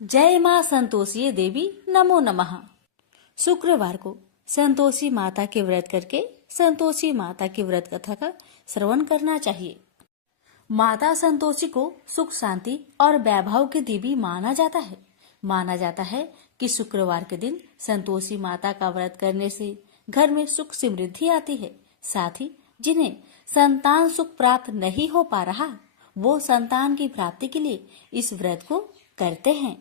जय माँ संतोषी देवी नमो नमः। शुक्रवार को संतोषी माता के व्रत करके संतोषी माता की व्रत कथा का श्रवण करना चाहिए। माता संतोषी को सुख शांति और वैभव की देवी माना जाता है। माना जाता है कि शुक्रवार के दिन संतोषी माता का व्रत करने से घर में सुख समृद्धि आती है। साथ ही जिन्हें संतान सुख प्राप्त नहीं हो पा रहा, वो संतान की प्राप्ति के लिए इस व्रत को करते हैं।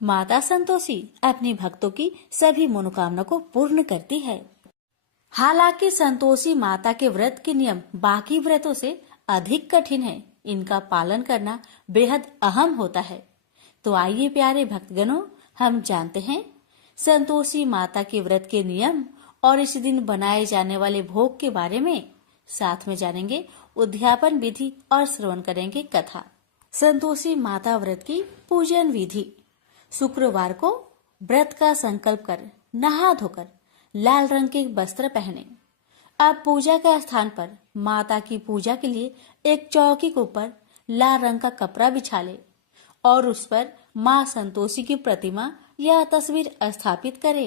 माता संतोषी अपने भक्तों की सभी मनोकामना को पूर्ण करती है। हालांकि संतोषी माता के व्रत के नियम बाकी व्रतों से अधिक कठिन है। इनका पालन करना बेहद अहम होता है। तो आइए प्यारे भक्तगणों, हम जानते हैं संतोषी माता के व्रत के नियम और इस दिन बनाए जाने वाले भोग के बारे में। साथ में जानेंगे उद्यापन विधि और श्रवण करेंगे कथा। संतोषी माता व्रत की पूजन विधि। शुक्रवार को व्रत का संकल्प कर नहा धोकर लाल रंग के वस्त्र पहने। अब पूजा के स्थान पर माता की पूजा के लिए एक चौकी के ऊपर लाल रंग का कपड़ा बिछा ले और उस पर माँ संतोषी की प्रतिमा या तस्वीर स्थापित करे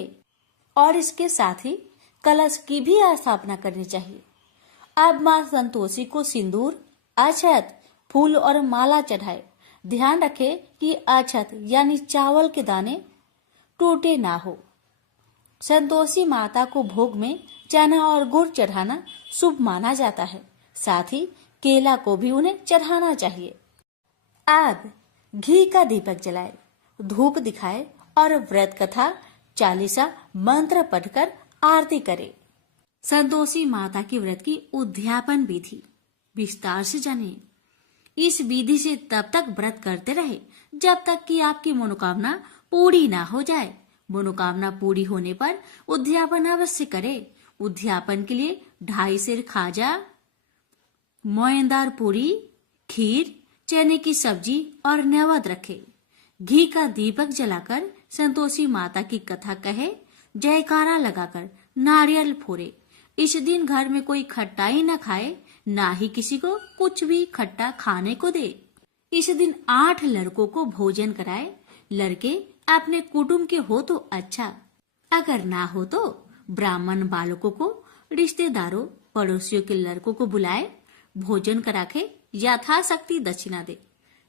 और इसके साथ ही कलश की भी स्थापना करनी चाहिए। अब माँ संतोषी को सिंदूर, अक्षत, फूल और माला चढ़ाए। ध्यान रखे कि अक्षत यानी चावल के दाने टूटे ना हो। संतोषी माता को भोग में चना और गुड़ चढ़ाना शुभ माना जाता है। साथ ही केला को भी उन्हें चढ़ाना चाहिए। अब घी का दीपक जलाए, धूप दिखाए और व्रत कथा चालीसा मंत्र पढ़कर आरती करे। संतोषी माता की व्रत की उद्यापन विधि विस्तार से जानिए। इस विधि से तब तक व्रत करते रहे जब तक कि आपकी मनोकामना पूरी ना हो जाए। मनोकामना पूरी होने पर उद्यापन अवश्य करे। उद्यापन के लिए 2.5 सेर खाजा, मोयनदार पूरी, खीर, चने की सब्जी और नैवेद्य रखे। घी का दीपक जलाकर संतोषी माता की कथा कहे, जयकारा लगाकर नारियल फोड़े। इस दिन घर में कोई खट्टाई न खाए, ना ही किसी को कुछ भी खट्टा खाने को दे। इस दिन 8 लड़कों को भोजन कराए। लड़के अपने कुटुंब के हो तो अच्छा, अगर ना हो तो ब्राह्मण बालकों को, रिश्तेदारों, पड़ोसियों के लड़कों को बुलाए, भोजन करा के यथाशक्ति दक्षिणा दे,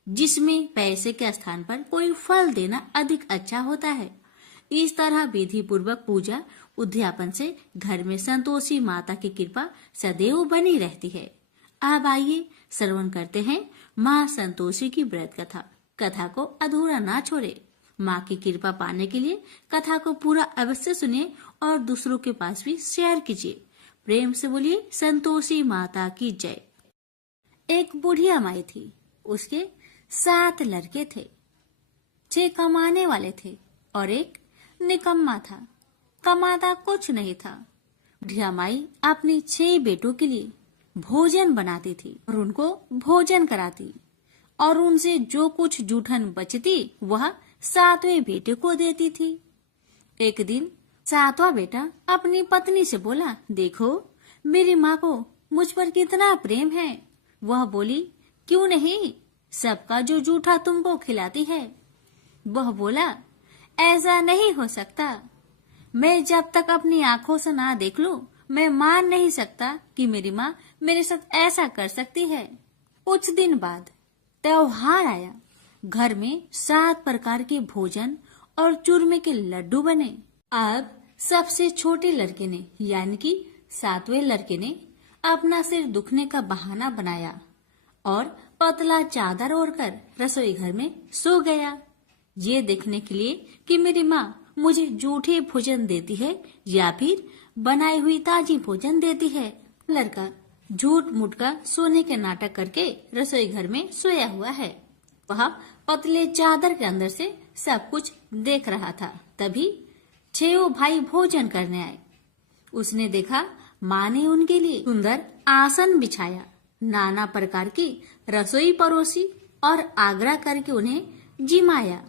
जिसमें पैसे के स्थान पर कोई फल देना अधिक अच्छा होता है। इस तरह विधि पूर्वक पूजा उद्यापन से घर में संतोषी माता की कृपा सदैव बनी रहती है। अब आइए श्रवण करते हैं माँ संतोषी की व्रत कथा। कथा को अधूरा ना छोड़े। माँ की कृपा पाने के लिए कथा को पूरा अवश्य सुनिए और दूसरों के पास भी शेयर कीजिए। प्रेम से बोलिए संतोषी माता की जय। एक बुढ़िया माई थी। उसके 7 लड़के थे। 6 कमाने वाले थे और एक निकम्मा था, कमाता कुछ नहीं था। बुढ़िया माई अपने 6 बेटों के लिए भोजन बनाती थी और उनको भोजन कराती और उनसे जो कुछ जूठन बचती वह 7वें बेटे को देती थी। एक दिन 7वां बेटा अपनी पत्नी से बोला, देखो मेरी माँ को मुझ पर कितना प्रेम है। वह बोली, क्यों नहीं, सबका जो जूठा तुमको खिलाती है। वह बोला, ऐसा नहीं हो सकता। मैं जब तक अपनी आंखों से ना देख लूं, मैं मान नहीं सकता कि मेरी माँ मेरे साथ ऐसा कर सकती है। कुछ दिन बाद त्योहार आया। घर में 7 प्रकार के भोजन और चूरमे के लड्डू बने। अब सबसे छोटे लड़के ने यानी कि 7वें लड़के ने अपना सिर दुखने का बहाना बनाया और पतला चादर ओढ़कर रसोई घर में सो गया, ये देखने के लिए कि मेरी माँ मुझे जूठे भोजन देती है या फिर बनाई हुई ताजी भोजन देती है। लड़का झूठ मूठ का सोने के नाटक करके रसोई घर में सोया हुआ है। वह पतले चादर के अंदर से सब कुछ देख रहा था। तभी 6 भाई भोजन करने आए। उसने देखा माँ ने उनके लिए सुंदर आसन बिछाया, नाना प्रकार की रसोई परोसी और आग्रह करके उन्हें जिमाया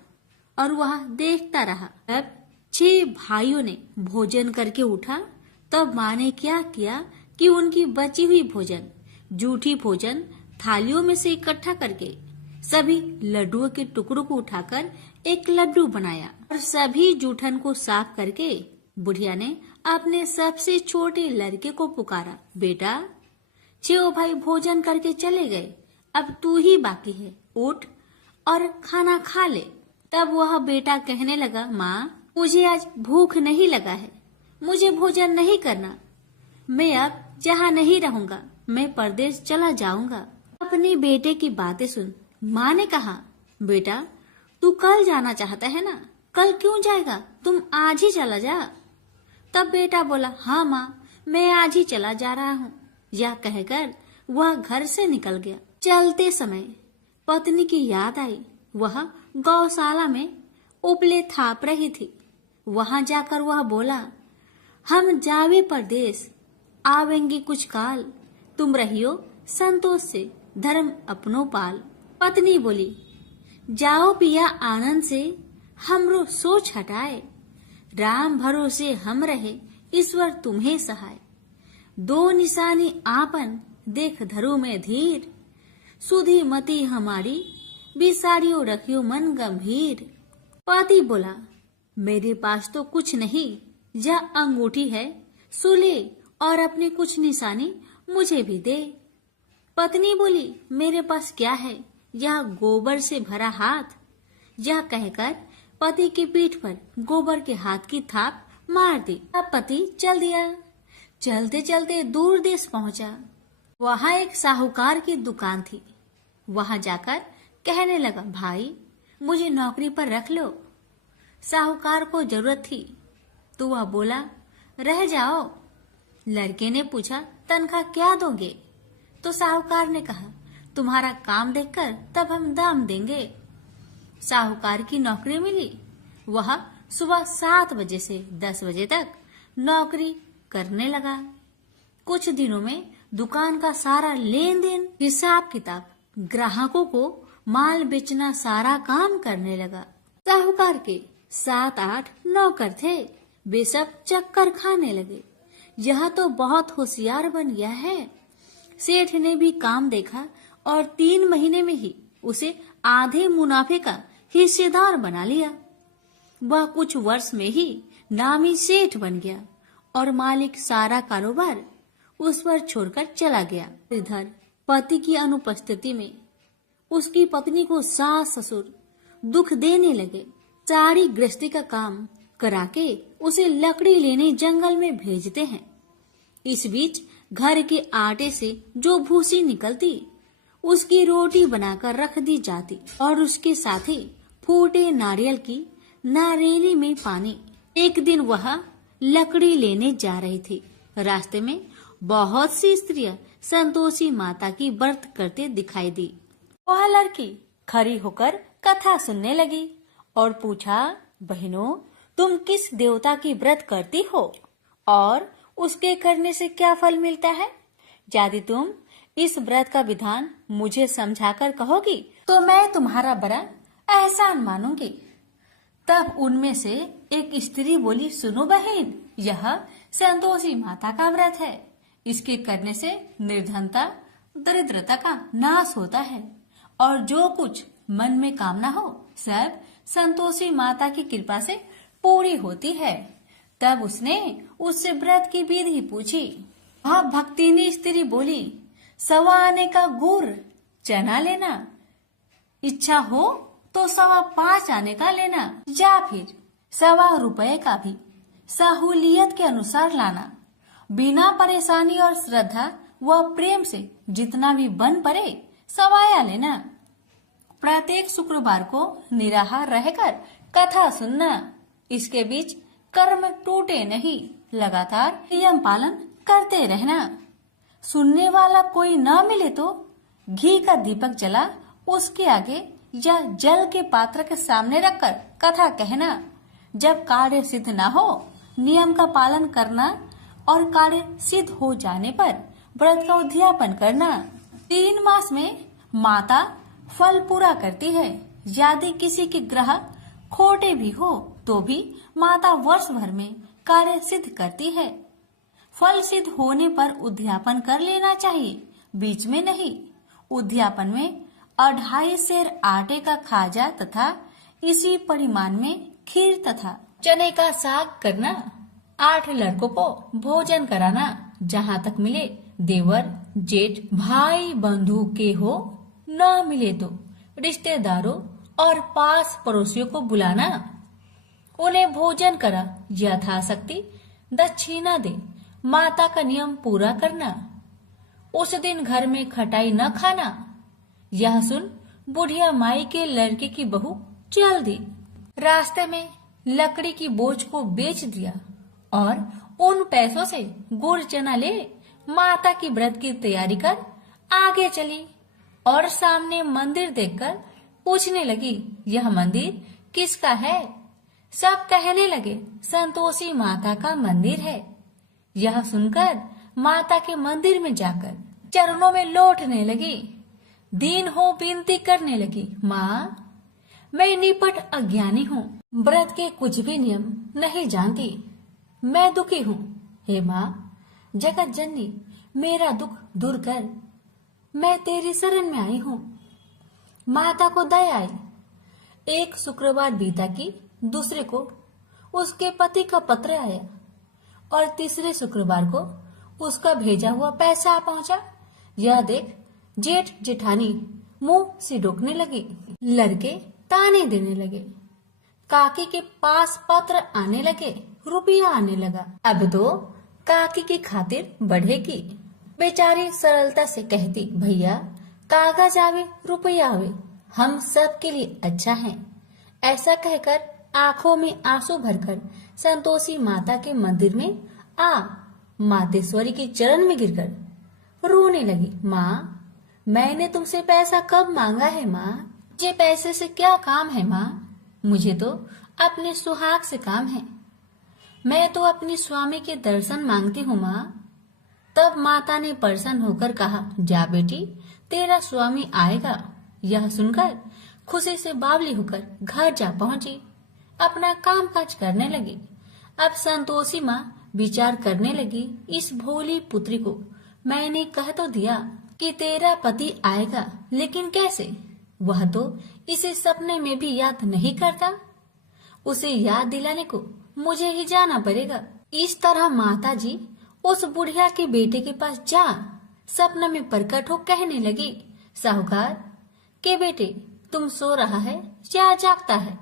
और वह देखता रहा। अब 6 भाइयों ने भोजन करके उठा। तब माँ ने क्या किया कि उनकी बची हुई भोजन, जूठी भोजन थालियों में से इकट्ठा करके सभी लड्डुओं के टुकड़ों को उठाकर एक लड्डू बनाया और सभी जूठन को साफ करके बुढ़िया ने अपने सबसे छोटे लड़के को पुकारा, बेटा छो भाई भोजन करके चले गए, अब तू ही बाकी है, उठ और खाना खा ले। तब वह बेटा कहने लगा, माँ मुझे आज भूख नहीं लगा है, मुझे भोजन नहीं करना, मैं अब जहाँ नहीं रहूंगा, मैं परदेश चला जाऊंगा। अपने बेटे की बातें सुन माँ ने कहा, बेटा तू कल जाना चाहता है ना, कल क्यों जाएगा, तुम आज ही चला जा। तब बेटा बोला, हाँ माँ मैं आज ही चला जा रहा हूँ। यह कहकर वह घर से निकल गया। चलते समय पत्नी की याद आई, वह गौशाला में उपले थाप रही थी। वहां जाकर वह बोला, हम जावे परदेश, आवेंगे कुछ काल, तुम रहियो संतोष से, धर्म अपनो पाल। पत्नी बोली, जाओ पिया आनंद से, हमरो सोच हटाए, राम भरोसे हम रहे, ईश्वर तुम्हें सहाय। दो निशानी आपन, देख धरो में धीर, सुधी मती हमारी, बिसारियो रखियो मन गंभीर। पति बोला, मेरे पास तो कुछ नहीं, यह अंगूठी है, सुले और अपनी कुछ निशानी मुझे भी दे। पत्नी बोली, मेरे पास क्या है, यह गोबर से भरा हाथ। यह कहकर पति की पीठ पर गोबर के हाथ की थाप मार दी। अब पति चल दिया। चलते चलते दूर देश पहुंचा। वहां एक साहूकार की दुकान थी। वहां जाकर कहने लगा, भाई मुझे नौकरी पर रख लो। साहूकार को जरूरत थी तो वह बोला, रह जाओ। लड़के ने पूछा, तनख्वाह क्या दोगे? तो साहूकार ने कहा, तुम्हारा काम देखकर तब हम दाम देंगे। साहूकार की नौकरी मिली। वह सुबह 7 बजे से 10 बजे तक नौकरी करने लगा। कुछ दिनों में दुकान का सारा लेन देन, हिसाब किताब, ग्राहकों को माल बेचना, सारा काम करने लगा। साहूकार के 7-8 नौकर थे, वे सब चक्कर खाने लगे। यह तो बहुत होशियार बन गया है। सेठ ने भी काम देखा और 3 महीने में ही उसे आधे मुनाफे का हिस्सेदार बना लिया। वह कुछ वर्ष में ही नामी सेठ बन गया और मालिक सारा कारोबार उस पर छोड़कर चला गया। इधर पति की अनुपस्थिति में उसकी पत्नी को सास ससुर दुख देने लगे। सारी गृहस्थी का काम करा के उसे लकड़ी लेने जंगल में भेजते हैं। इस बीच घर के आटे से जो भूसी निकलती उसकी रोटी बनाकर रख दी जाती और उसके साथ ही फूटे नारियल की नारेली में पानी। एक दिन वह लकड़ी लेने जा रही थी। रास्ते में बहुत सी स्त्रियां संतोषी माता की व्रत करते दिखाई दी। वह लड़की खड़ी होकर कथा सुनने लगी और पूछा, बहनों तुम किस देवता की व्रत करती हो और उसके करने से क्या फल मिलता है? यदि तुम इस व्रत का विधान मुझे समझाकर कहोगी तो मैं तुम्हारा बड़ा एहसान मानूंगी। तब उनमें से एक स्त्री बोली, सुनो बहन, यह संतोषी माता का व्रत है। इसके करने से निर्धनता, दरिद्रता का नाश होता है और जो कुछ मन में कामना हो सब संतोषी माता की कृपा से पूरी होती है। तब उसने उससे व्रत की विधि पूछी। वह भक्तिनी स्त्री बोली, 1.25 आने का गुड़ चना लेना, इच्छा हो तो 5.25 आने का लेना, या फिर 1.25 रुपए का भी सहूलियत के अनुसार लाना। बिना परेशानी और श्रद्धा व प्रेम से जितना भी बन पड़े 1.25 लेना। प्रत्येक शुक्रवार को निराहार रहकर कथा सुनना। इसके बीच कर्म टूटे नहीं, लगातार नियम पालन करते रहना। सुनने वाला कोई न मिले तो घी का दीपक जला उसके आगे या जल के पात्र के सामने रखकर कथा कहना। जब कार्य सिद्ध न हो नियम का पालन करना और कार्य सिद्ध हो जाने पर व्रत का उद्यापन करना। 3 मास में माता फल पूरा करती है। यदि किसी के ग्रह खोटे भी हो तो भी माता वर्ष भर में कार्य सिद्ध करती है। फल सिद्ध होने पर उद्यापन कर लेना चाहिए, बीच में नहीं। उद्यापन में 2.5 सेर आटे का खाजा तथा इसी परिमाण में खीर तथा चने का साग करना। 8 लड़कों को भोजन कराना। जहाँ तक मिले देवर जेठ भाई बंधु के हो, न मिले तो रिश्तेदारों और पास पड़ोसियों को बुलाना। उन्हें भोजन करा यथाशक्ति दक्षिणा दे। माता का नियम पूरा करना। उस दिन घर में खटाई न खाना। यह सुन बुढ़िया माई के लड़के की बहू चल दी। रास्ते में लकड़ी की बोझ को बेच दिया और उन पैसों से गुड़ चना ले माता की व्रत की तैयारी कर आगे चली और सामने मंदिर देखकर पूछने लगी, यह मंदिर किसका है? सब कहने लगे, संतोषी माता का मंदिर है। यह सुनकर माता के मंदिर में जाकर चरणों में लौटने लगी। दीन हो विनती करने लगी, माँ मैं निपट अज्ञानी हूँ, व्रत के कुछ भी नियम नहीं जानती, मैं दुखी हूँ। हे माँ जगत जननी मेरा दुख दूर कर, मैं तेरी शरण में आई हूँ। माता को दया आई। एक शुक्रवार बीता कि दूसरे को उसके पति का पत्र आया और तीसरे शुक्रवार को उसका भेजा हुआ पैसा आ पहुंचा। यह देख जेठ जेठानी मुंह से रोकने लगी। लड़के ताने देने लगे। काकी के पास पत्र आने लगे, रुपया आने लगा। अब तो काकी की खातिर बढ़ेगी। बेचारी सरलता से कहती, भैया कागज आवे रुपया आवे, हम सब के लिए अच्छा है। ऐसा कहकर आंखों में आंसू भरकर संतोषी माता के मंदिर में आ मातेश्वरी के चरण में गिरकर रोने लगी। माँ मैंने तुमसे पैसा कब मांगा है माँ? मुझे पैसे से क्या काम है माँ? मुझे तो अपने सुहाग से काम है। मैं तो अपने स्वामी के दर्शन मांगती हूँ माँ। तब माता ने प्रसन्न होकर कहा, जा बेटी तेरा स्वामी आएगा। यह सुनकर खुशी से बावली होकर घर जा पहुंची। अपना काम काज करने लगी। अब संतोषी माँ विचार करने लगी, इस भोली पुत्री को मैंने कह तो दिया कि तेरा पति आएगा, लेकिन कैसे? वह तो इसे सपने में भी याद नहीं करता। उसे याद दिलाने को मुझे ही जाना पड़ेगा। इस तरह माता जी उस बुढ़िया के बेटे के पास जा सपना में प्रकट हो कहने लगी, साहूकार के बेटे तुम सो रहा है या जागता है?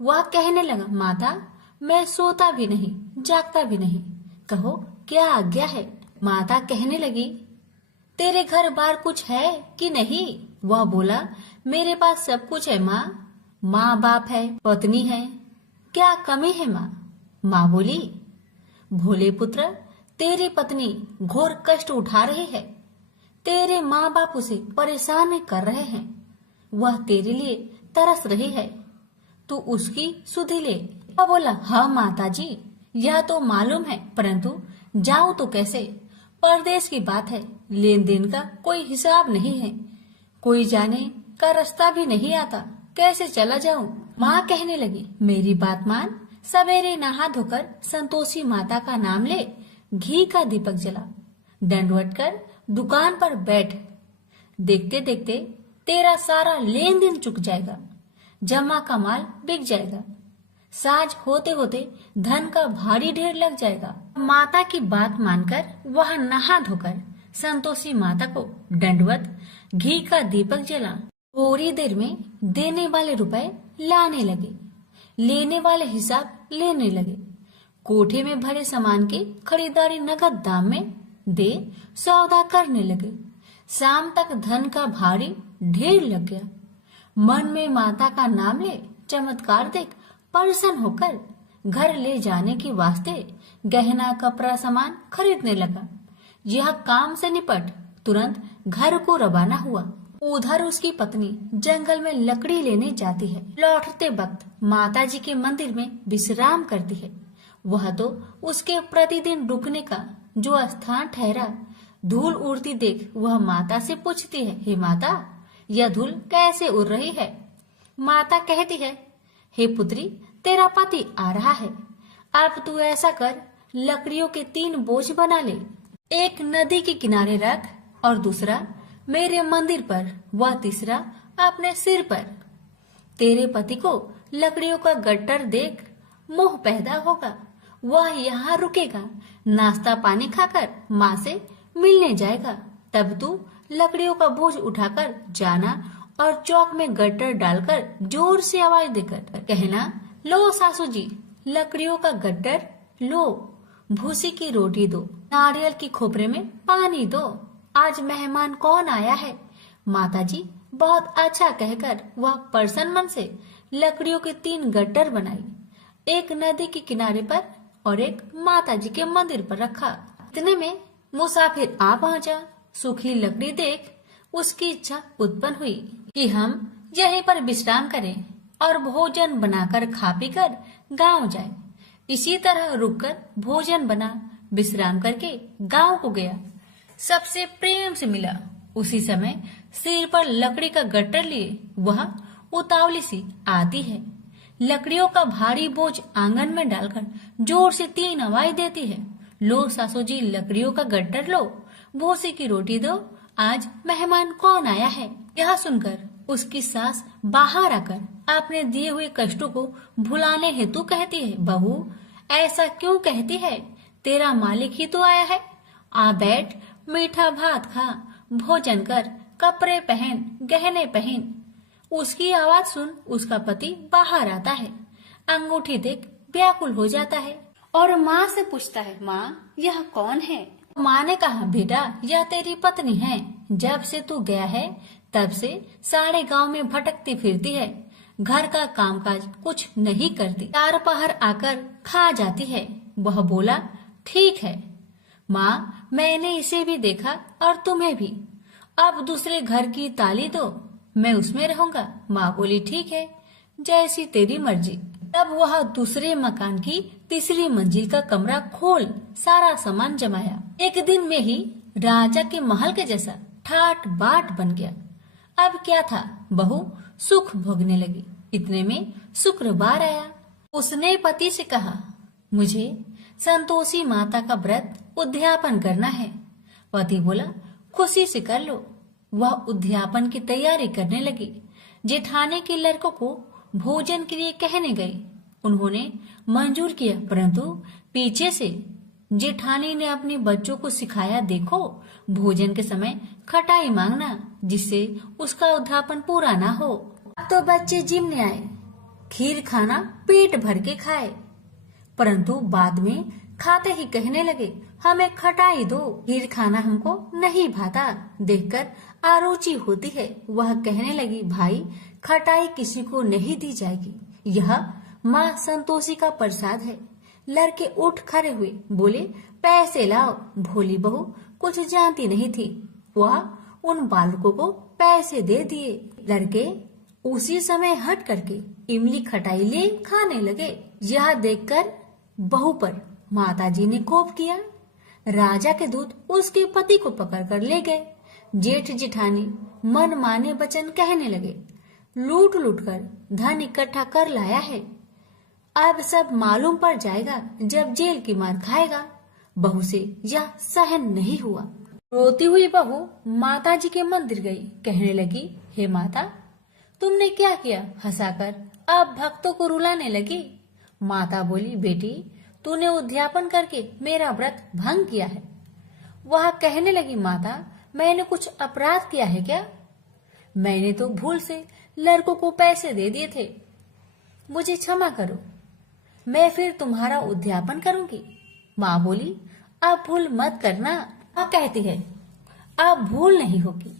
वह कहने लगा, माता मैं सोता भी नहीं जागता भी नहीं, कहो क्या आज्ञा है? माता कहने लगी, तेरे घर बार कुछ है कि नहीं? वह बोला, मेरे पास सब कुछ है माँ। माँ बाप है, पत्नी है, क्या कमी है माँ? माँ बोली, भोले पुत्र तेरी पत्नी घोर कष्ट उठा रही है, तेरे माँ बाप उसे परेशान कर रहे हैं, वह तेरे लिए तरस रही है, तू उसकी सुधि ले। वह बोला, हाँ माता जी यह तो मालूम है, परंतु जाऊं तो कैसे? परदेश की बात है, लेन देन का कोई हिसाब नहीं है, कोई जाने का रास्ता भी नहीं आता, कैसे चला जाऊं? माँ कहने लगी, मेरी बात मान, सवेरे नहा धोकर संतोषी माता का नाम ले, घी का दीपक जला, दंडवत कर दुकान पर बैठ। देखते देखते तेरा सारा लेन देन चुक जाएगा, जमा का माल बिक जाएगा, साज होते होते धन का भारी ढेर लग जाएगा। माता की बात मानकर वह नहा धोकर संतोषी माता को दंडवत घी का दीपक जला। थोड़ी देर में देने वाले रुपए लाने लगे, लेने वाले हिसाब लेने लगे। कोठे में भरे सामान की खरीदारी नगद दाम में दे सौदा करने लगे। शाम तक धन का भारी ढेर लग गया। मन में माता का नाम ले चमत्कार देख प्रसन्न होकर घर ले जाने के वास्ते गहना कपड़ा सामान खरीदने लगा। यह काम से निपट तुरंत घर को रवाना हुआ। उधर उसकी पत्नी जंगल में लकड़ी लेने जाती है। लौटते वक्त माता जी के मंदिर में विश्राम करती है। वह तो उसके प्रतिदिन रुकने का जो स्थान ठहरा। धूल उड़ती देख वह माता से पूछती है, हे माता यह धूल कैसे उड़ रही है? माता कहती है, हे पुत्री तेरा पति आ रहा है, अब तू ऐसा कर लकड़ियों के 3 बोझ बना ले, एक नदी के किनारे रख और दूसरा मेरे मंदिर पर, वह तीसरा अपने सिर पर। तेरे पति को लकड़ियों का गट्टर देख मोह पैदा होगा, वह यहाँ रुकेगा, नाश्ता पानी खाकर माँ से मिलने जाएगा। तब तू लकड़ियों का बोझ उठाकर जाना और चौक में गट्टर डालकर जोर से आवाज देकर कहना, लो सासू जी, लकड़ियों का गट्टर लो, भूसी की रोटी दो, नारियल की खोपरे में पानी दो, आज मेहमान कौन आया है। माताजी बहुत अच्छा कहकर वह प्रसन्न मन से लकड़ियों के 3 गट्टर बनाई, एक नदी के किनारे पर और एक माताजी के मंदिर पर रखा। इतने में मुसाफिर आ पहुंचा। सूखी लकड़ी देख उसकी इच्छा उत्पन्न हुई कि हम यहीं पर विश्राम करें और भोजन बनाकर खा पी कर गाँव जाए। इसी तरह रुककर भोजन बना, विश्राम करके गांव को गया। सबसे प्रेम से मिला। उसी समय सिर पर लकड़ी का गट्टर लिए वह उतावली सी आती है। लकड़ियों का भारी बोझ आंगन में डालकर जोर से 3 आवाज देती है, लो सासू जी, लकड़ियों का गट्टर लो, भूसी की रोटी दो, आज मेहमान कौन आया है। यह सुनकर उसकी सास बाहर आकर अपने दिए हुए कष्टों को भुलाने हेतु कहती है, बहू ऐसा क्यों कहती है, तेरा मालिक ही तो आया है, आ बैठ, मीठा भात खा, भोजन कर, कपड़े पहन, गहने पहन। उसकी आवाज सुन उसका पति बाहर आता है, अंगूठी देख व्याकुल हो जाता है और माँ से पूछता है, माँ यह कौन है। माँ ने कहा, बेटा यह तेरी पत्नी है, जब से तू गया है तब से सारे गांव में भटकती फिरती है, घर का कामकाज कुछ नहीं करती, 4 पहर आकर खा जाती है। वह बोला, ठीक है माँ, मैंने इसे भी देखा और तुम्हें भी, अब दूसरे घर की ताली दो, मैं उसमें रहूंगा। माँ बोली, ठीक है, जैसी तेरी मर्जी। तब वह दूसरे मकान की तीसरी मंजिल का कमरा खोल सारा सामान जमाया। एक दिन में ही राजा के महल के जैसा ठाट बाट बन गया। अब क्या था, बहू सुख भोगने लगी। इतने में शुक्रवार आया। उसने पति से कहा, मुझे संतोषी माता का व्रत उद्यापन करना है। पति बोला, खुशी से कर लो। वह उद्यापन की तैयारी करने लगी। जेठानी के लड़कों को भोजन के लिए कहने गई। उन्होंने मंजूर किया, परंतु पीछे से जेठानी ने अपने बच्चों को सिखाया, देखो भोजन के समय खटाई मांगना, जिससे उसका उद्यापन पूरा ना हो। अब तो बच्चे जिमने आए, खीर खाना पेट भर के खाए, परंतु बाद में खाते ही कहने लगे, हमें खटाई दो, खीर खाना हमको नहीं भाता। देखकर आरुचि होती है। वह कहने लगी, भाई खटाई किसी को नहीं दी जाएगी, यह माँ संतोषी का प्रसाद है। लड़के उठ खड़े हुए, बोले, पैसे लाओ। भोली बहू कुछ जानती नहीं थी, वह उन बालकों को पैसे दे दिए। लड़के उसी समय हट करके इमली खटाई ले खाने लगे। यह देखकर बहू पर माताजी ने कोप किया। राजा के दूत उसके पति को पकड़कर ले गए। जेठ जेठानी मन माने वचन कहने लगे, लूट लूट कर धन इकट्ठा कर लाया है, अब सब मालूम पड़ जाएगा जब जेल की मार खाएगा। बहू से यह सहन नहीं हुआ। रोती हुई बहू माताजी के मंदिर गई। कहने लगी, हे माता, तुमने क्या किया, हंसाकर अब भक्तों को रुलाने लगी। माता बोली, बेटी तूने उद्यापन करके मेरा व्रत भंग किया है। वह कहने लगी, माता मैंने कुछ अपराध किया है क्या? मैंने तो भूल से लड़कों को पैसे दे दिए थे, मुझे क्षमा करो, मैं फिर तुम्हारा उद्यापन करूंगी। माँ बोली, अब भूल मत करना। माँ कहती है, अब भूल नहीं होगी,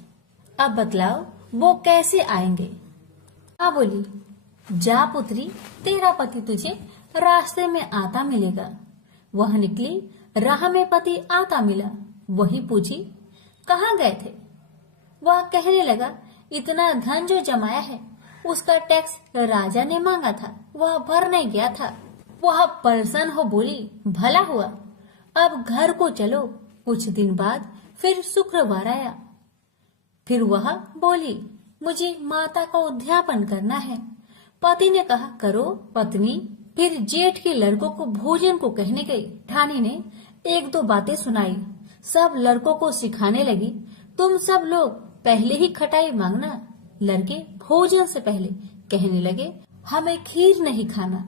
अब बतलाओ वो कैसे आएंगे। माँ बोली, जा पुत्री, तेरा पति तुझे रास्ते में आता मिलेगा। वह निकली, राह में पति आता मिला। वही पूछी, कहाँ गए थे? वह कहने लगा, इतना धन जो जमाया है उसका टैक्स राजा ने मांगा था, वह भरने गया था। वह प्रसन्न हो बोली, भला हुआ, अब घर को चलो। कुछ दिन बाद फिर शुक्रवार आया। फिर वह बोली, मुझे माता का उद्यापन करना है। पति ने कहा, करो पत्नी। फिर जेठ के लड़कों को भोजन को कहने गई। ठानी ने 1-2 बातें सुनाई। सब लड़कों को सिखाने लगी, तुम सब लोग पहले ही खटाई मांगना। लड़के भोजन से पहले कहने लगे, हमें खीर नहीं खाना,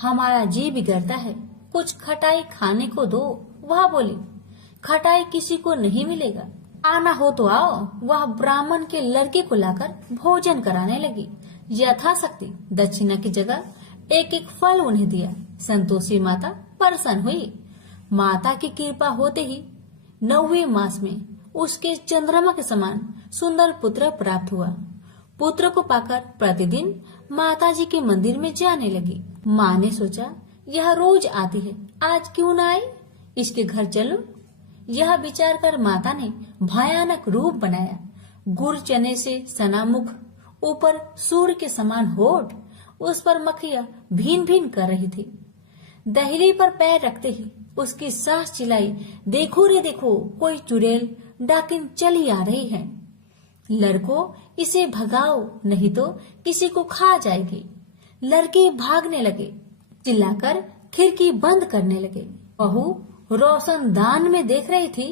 हमारा जी बिगड़ता है, कुछ खटाई खाने को दो। वह बोली, खटाई किसी को नहीं मिलेगा, आना हो तो आओ। वह ब्राह्मण के लड़के को लाकर भोजन कराने लगी। यथाशक्ति दक्षिणा की जगह एक एक फल उन्हें दिया। संतोषी माता प्रसन्न हुई। माता की कृपा होते ही 9वें मास में उसके चंद्रमा के समान सुंदर पुत्र प्राप्त हुआ। पुत्र को पाकर प्रतिदिन माता जी के मंदिर में जाने लगी। माँ ने सोचा, यह रोज आती है, आज क्यों न आई, इसके घर चलो। यह विचार कर माता ने भयानक रूप बनाया। गुड़ चने से सना मुख, ऊपर सूर्य के समान होठ, उस पर मक्खियां भीन भीन कर रही थी। दहली पर पैर रखते ही उसकी सास चिल्लाई, देखो रे देखो, कोई चुड़ैल डाकिन चली आ रही है। लड़कों, इसे भगाओ, नहीं तो किसी को खा जाएगी। लड़के भागने लगे, चिल्लाकर खिड़की बंद करने लगे। बहू रोशनदान में देख रही थी।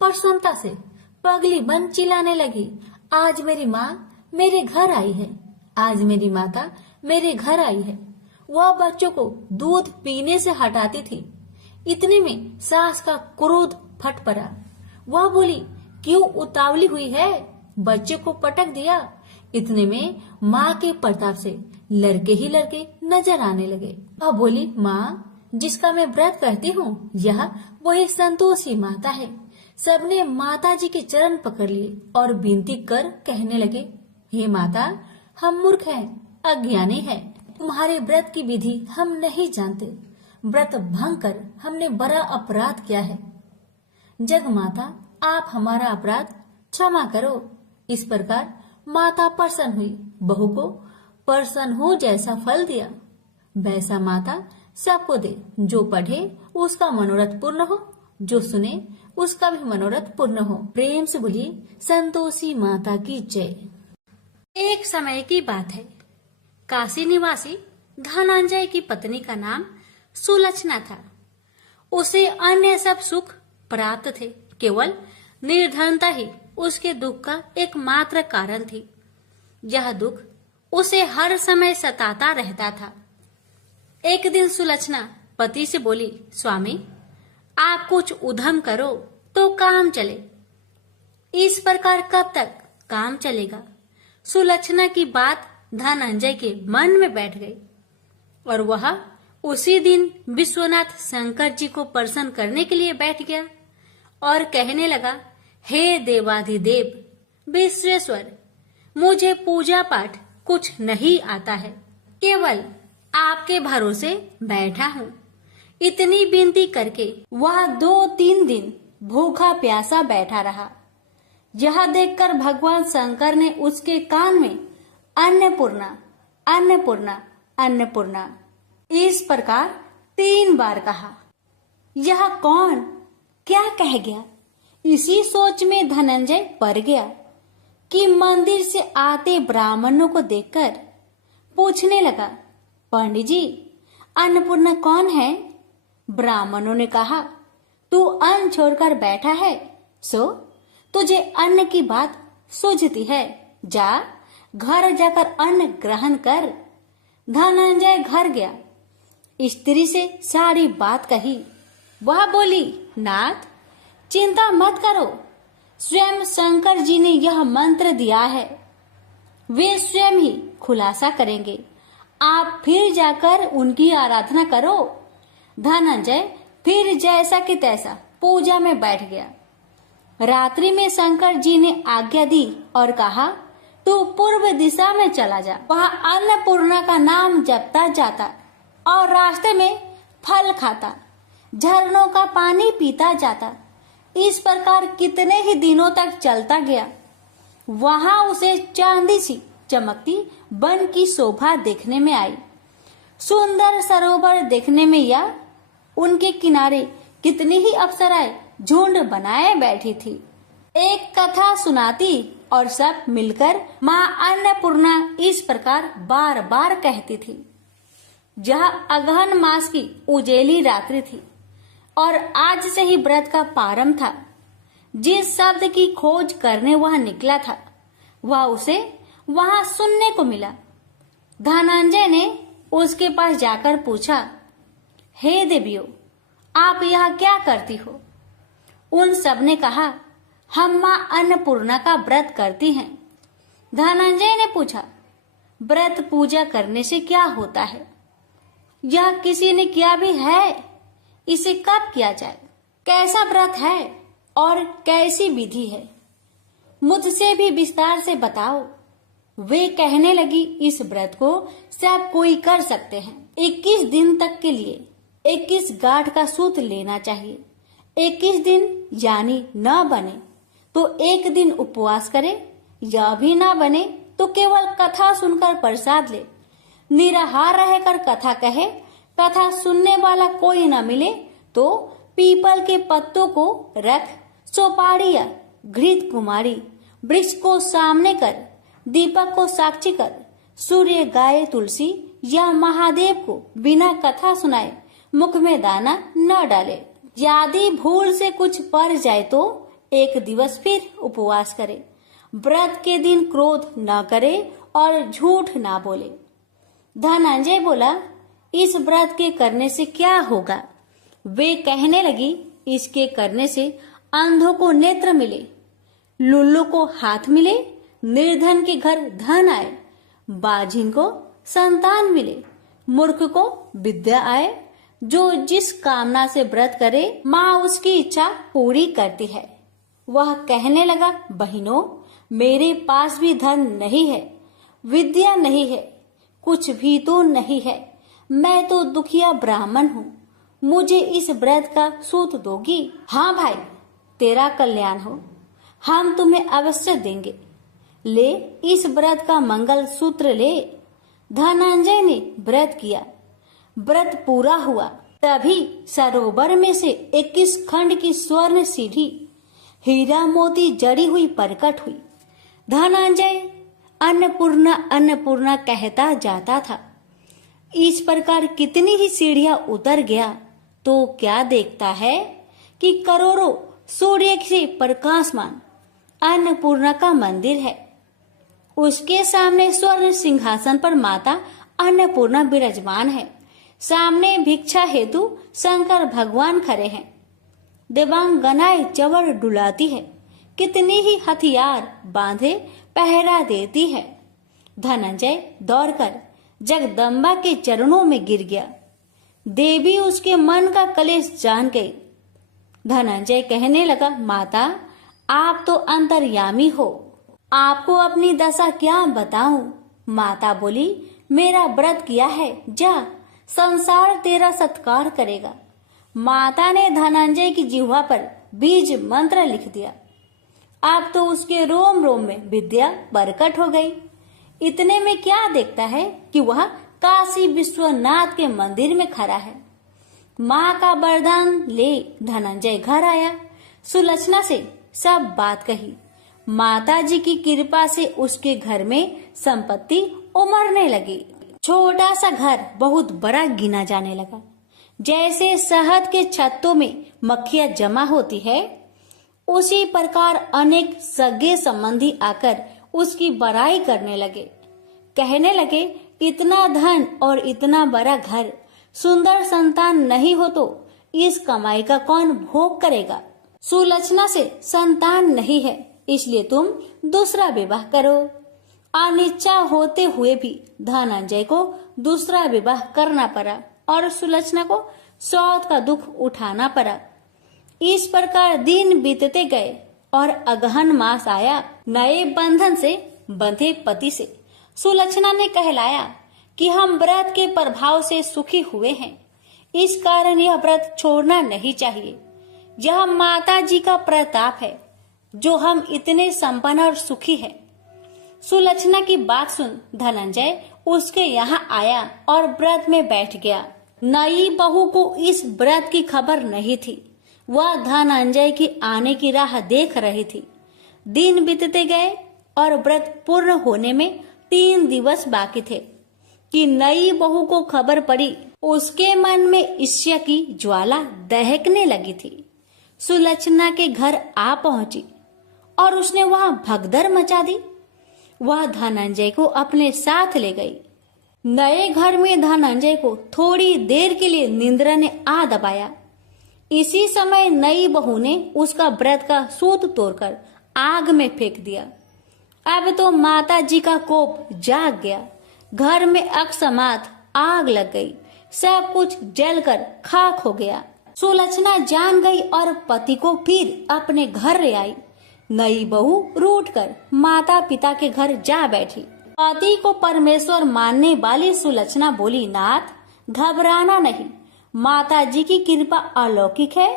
प्रसन्नता से पगली बन चिल्लाने लगी, आज मेरी माँ मेरे घर आई है, आज मेरी माता मेरे घर आई है। वह बच्चों को दूध पीने से हटाती थी। इतने में सास का क्रोध फट पड़ा। वह बोली, क्यों उतावली हुई है, बच्चे को पटक दिया। इतने में माँ के प्रताप से लड़के ही लड़के नजर आने लगे। वह बोली, माँ, जिसका मैं व्रत करती हूँ, यह वही संतोषी माता है। सबने माता जी के चरण पकड़ लिए और विनती कर कहने लगे, हे माता, हम मूर्ख हैं, अज्ञानी हैं, तुम्हारे व्रत की विधि हम नहीं जानते। व्रत भंग कर हमने बड़ा अपराध किया है। जग माता, आप हमारा अपराध क्षमा करो। इस प्रकार माता प्रसन्न हुई। बहू को प्रसन्न हो जैसा फल दिया, वैसा माता सबको दे। जो पढ़े उसका मनोरथ पूर्ण हो, जो सुने उसका भी मनोरथ पूर्ण हो। प्रेम से बोलिए, संतोषी माता की जय। एक समय की बात है। काशी निवासी धनंजय की पत्नी का नाम सुलक्षणा था। उसे अन्य सब सुख प्राप्त थे, केवल निर्धनता ही उसके दुख का एकमात्र कारण थी। यह दुख उसे हर समय सताता रहता था। एक दिन सुलक्षणा पति से बोली, स्वामी, आप कुछ उद्यम करो तो काम चले। इस प्रकार कब तक काम चलेगा? सुलक्षणा की बात धनंजय के मन में बैठ गई और वह उसी दिन विश्वनाथ शंकर जी को प्रसन्न करने के लिए बैठ गया और कहने लगा, हे देवाधिदेव विश्वेश्वर, मुझे पूजा पाठ कुछ नहीं आता है, केवल आपके भरोसे बैठा हूँ। इतनी विनती करके वह 2-3 दिन भूखा प्यासा बैठा रहा। यह देखकर भगवान शंकर ने उसके कान में अन्नपूर्णा अन्नपूर्णा अन्नपूर्णा इस प्रकार 3 बार कहा। यह कौन क्या कह गया? इसी सोच में धनंजय पड़ गया कि मंदिर से आते ब्राह्मणों को देखकर पूछने लगा, पंडित जी, अन्नपूर्णा कौन है? ब्राह्मणों ने कहा, तू अन्न छोड़कर बैठा है, सो तुझे अन्न की बात सूझती है, जा घर जाकर अन्न ग्रहण कर। धनंजय घर गया, स्त्री से सारी बात कही। वह बोली, नाथ, चिंता मत करो, स्वयं शंकर जी ने यह मंत्र दिया है, वे स्वयं ही खुलासा करेंगे, आप फिर जाकर उनकी आराधना करो। धनंजय फिर जैसा कि तैसा पूजा में बैठ गया। रात्रि में शंकर जी ने आज्ञा दी और कहा, तू पूर्व दिशा में चला जा। वह अन्नपूर्णा का नाम जपता जाता और रास्ते में फल खाता, झरनों का पानी पीता जाता। इस प्रकार कितने ही दिनों तक चलता गया। वहां उसे चांदी सी चमकती वन की शोभा देखने में आई। सुंदर सरोवर देखने में या उनके किनारे कितनी ही अप्सराएं झुंड बनाए बैठी थी। एक कथा सुनाती और सब मिलकर माँ अन्नपूर्णा इस प्रकार बार बार कहती थी। यह अगहन मास की उजेली रात्रि थी और आज से ही व्रत का प्रारंभ था। जिस शब्द की खोज करने वह निकला था वह उसे वहां सुनने को मिला। धनंजय ने उसके पास जाकर पूछा, हे देवियों, आप यहाँ क्या करती हो? उन सब ने कहा, हम माँ अन्नपूर्णा का व्रत करती हैं। धनंजय ने पूछा, व्रत पूजा करने से क्या होता है? यह किसी ने किया भी है? इसे कब किया जाए? कैसा व्रत है और कैसी विधि है? मुझसे भी विस्तार से बताओ। वे कहने लगी, इस व्रत को सब कोई कर सकते हैं। 21 दिन तक के लिए 21 गांठ का सूत्र लेना चाहिए। 21 दिन यानी न बने तो एक दिन उपवास करे, या भी ना बने तो केवल कथा सुनकर प्रसाद ले। निराहार रहकर कथा कहे, कथा सुनने वाला कोई न मिले तो पीपल के पत्तों को रख, सोपारी या घृत कुमारी वृक्ष को सामने कर, दीपक को साक्षी कर, सूर्य, गाय, तुलसी या महादेव को बिना कथा सुनाए मुख में दाना न डाले। यदि भूल से कुछ पड़ जाए तो एक दिवस फिर उपवास करे। व्रत के दिन क्रोध न करे और झूठ ना बोले। धनंजय बोला, इस व्रत के करने से क्या होगा? वे कहने लगी, इसके करने से अंधों को नेत्र मिले, लुल्लू को हाथ मिले, निर्धन के घर धन आए, बाझिन को संतान मिले, मूर्ख को विद्या आए। जो जिस कामना से व्रत करे माँ उसकी इच्छा पूरी करती है। वह कहने लगा, बहनों, मेरे पास भी धन नहीं है, विद्या नहीं है, कुछ भी तो नहीं है। मैं तो दुखिया ब्राह्मण हूँ। मुझे इस व्रत का सूत दोगी? हाँ भाई, तेरा कल्याण हो, हम तुम्हें अवश्य देंगे। ले, इस व्रत का मंगल सूत्र ले। धनंजय ने व्रत किया। व्रत पूरा हुआ। तभी सरोवर में से 21 खंड की स्वर्ण सीढ़ी हीरा मोती जड़ी हुई प्रकट हुई। धनंजय अन्नपूर्णा अन्नपूर्णा कहता जाता था। इस प्रकार कितनी ही सीढ़ियां उतर गया तो क्या देखता है कि करोड़ों सूर्य से प्रकाशमान अन्नपूर्णा का मंदिर है। उसके सामने स्वर्ण सिंहासन पर माता अन्नपूर्णा विराजमान है। सामने भिक्षा हेतु शंकर भगवान खड़े हैं। देवांगनाएं चवर डुलाती है। कितनी ही हथियार बांधे पहरा देती है। धनंजय दौड़कर जगदम्बा के चरणों में गिर गया। देवी उसके मन का कलेश जान गई। धनंजय कहने लगा, माता, आप तो अंतर्यामी हो, आपको अपनी दशा क्या बताऊं? माता बोली, मेरा व्रत किया है, जा, संसार तेरा सत्कार करेगा। माता ने धनंजय की जिह्वा पर बीज मंत्र लिख दिया। अब तो उसके रोम रोम में विद्या प्रकट हो गई। इतने में क्या देखता है कि वह काशी विश्वनाथ के मंदिर में खड़ा है। माँ का वरदान ले धनंजय घर आया। सुलक्षणा से सब बात कही। माता जी की कृपा से उसके घर में संपत्ति उमड़ने लगी। छोटा सा घर बहुत बड़ा गिना जाने लगा। जैसे शहद के छत्तों में मक्खियां जमा होती है, उसी प्रकार अनेक सगे संबंधी आकर उसकी बड़ाई करने लगे। कहने लगे, इतना धन और इतना बड़ा घर, सुंदर संतान नहीं हो तो इस कमाई का कौन भोग करेगा? सुलक्षणा से संतान नहीं है, इसलिए तुम दूसरा विवाह करो। अनिच्छा होते हुए भी धनंजय को दूसरा विवाह करना पड़ा और सुलक्षणा को सौत का दुख उठाना पड़ा। इस प्रकार दिन बीतते गए और अगहन मास आया। नए बंधन से बंधे पति से सुलक्षणा ने कहलाया कि हम व्रत के प्रभाव से सुखी हुए हैं, इस कारण यह व्रत छोड़ना नहीं चाहिए। यह माता जी का प्रताप है जो हम इतने संपन्न और सुखी हैं। सुलक्षणा की बात सुन धनंजय उसके यहाँ आया और व्रत में बैठ गया। नई बहू को इस व्रत की खबर नहीं थी। वह धनंजय की आने की राह देख रही थी। दिन बीतते गए और व्रत पूर्ण होने में 3 दिवस बाकी थे कि नई बहू को खबर पड़ी। उसके मन में ईर्ष्या की ज्वाला दहकने लगी थी। सुलक्षणा के घर आ पहुंची और उसने वहां भगदड़ मचा दी। वह धनंजय को अपने साथ ले गई। नए घर में धनंजय को थोड़ी देर के लिए निंद्रा ने आ दबाया। इसी समय नई बहू ने उसका व्रत का सूत तोड़कर आग में फेंक दिया। अब तो माता जी का कोप जाग गया। घर में अकस्मात आग लग गई। सब कुछ जलकर खाक हो गया। सुलक्षणा जान गई और पति को फिर अपने घर ले आई। नई बहू रूठकर माता पिता के घर जा बैठी। पति को परमेश्वर मानने वाली सुलक्षणा बोली, नाथ घबराना नहीं, माता जी की कृपा अलौकिक है।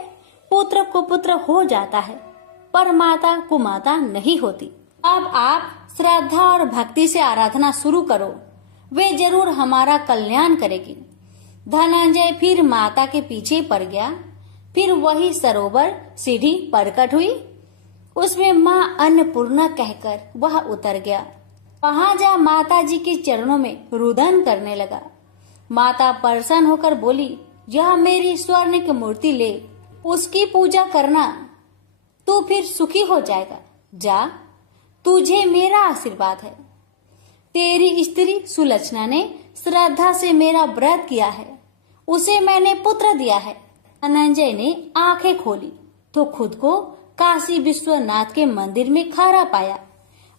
पुत्र कुपुत्र हो जाता है पर माता कुमाता नहीं होती। अब आप श्रद्धा और भक्ति से आराधना शुरू करो, वे जरूर हमारा कल्याण करेगी। धनंजय फिर माता के पीछे पड़ गया। फिर वही सरोवर सीढ़ी प्रकट हुई। उसमें माँ अन्नपूर्णा कहकर वह उतर गया। वहां जा माता जी के चरणों में रुदन करने लगा। माता प्रसन्न होकर बोली, यह मेरी स्वर्ण की मूर्ति ले, उसकी पूजा करना, तू फिर सुखी हो जाएगा। जा, तुझे मेरा आशीर्वाद है। तेरी स्त्री सुलक्षणा ने श्रद्धा से मेरा व्रत किया है, उसे मैंने पुत्र दिया है। धनंजय ने आंखें खोली तो खुद को काशी विश्वनाथ के मंदिर में खड़ा पाया।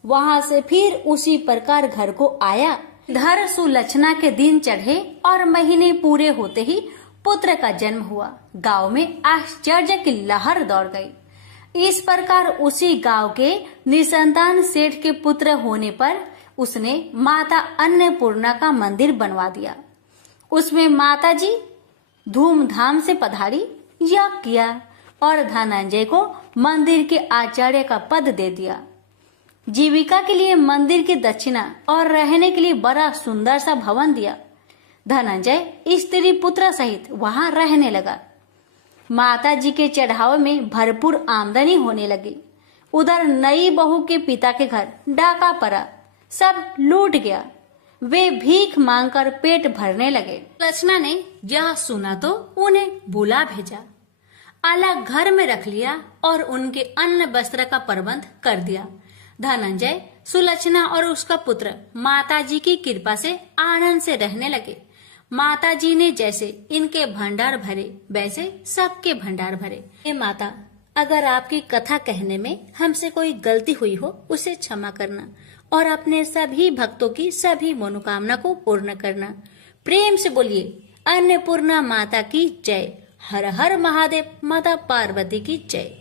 वहां से फिर उसी प्रकार घर को आया। धर सुलक्षणा के दिन चढ़े और महीने पूरे होते ही पुत्र का जन्म हुआ। गांव में आश्चर्य की लहर दौड़ गई। इस प्रकार उसी गांव के निसंतान सेठ के पुत्र होने पर उसने माता अन्नपूर्णा का मंदिर बनवा दिया। उसमें माता जी धूमधाम से पधारी, यज्ञ किया और धनंजय को मंदिर के आचार्य का पद दे दिया। जीविका के लिए मंदिर की दक्षिणा और रहने के लिए बड़ा सुंदर सा भवन दिया। धनंजय स्त्री पुत्र सहित वहां रहने लगा। माता जी के चढ़ावे में भरपूर आमदनी होने लगी। उधर नई बहू के पिता के घर डाका पड़ा, सब लूट गया। वे भीख मांगकर पेट भरने लगे। सुलक्षणा ने यह सुना तो उन्हें बुला भेजा, अलग घर में रख लिया और उनके अन्न वस्त्र का प्रबंध कर दिया। धनंजय, सुलक्षणा और उसका पुत्र माता जी की कृपा से आनंद से रहने लगे। माता जी ने जैसे इनके भंडार भरे वैसे सबके भंडार भरे। हे माता, अगर आपकी कथा कहने में हमसे कोई गलती हुई हो उसे क्षमा करना और अपने सभी भक्तों की सभी मनोकामना को पूर्ण करना। प्रेम से बोलिए अन्नपूर्णा माता की जय। हर हर महादेव, माता पार्वती की जय।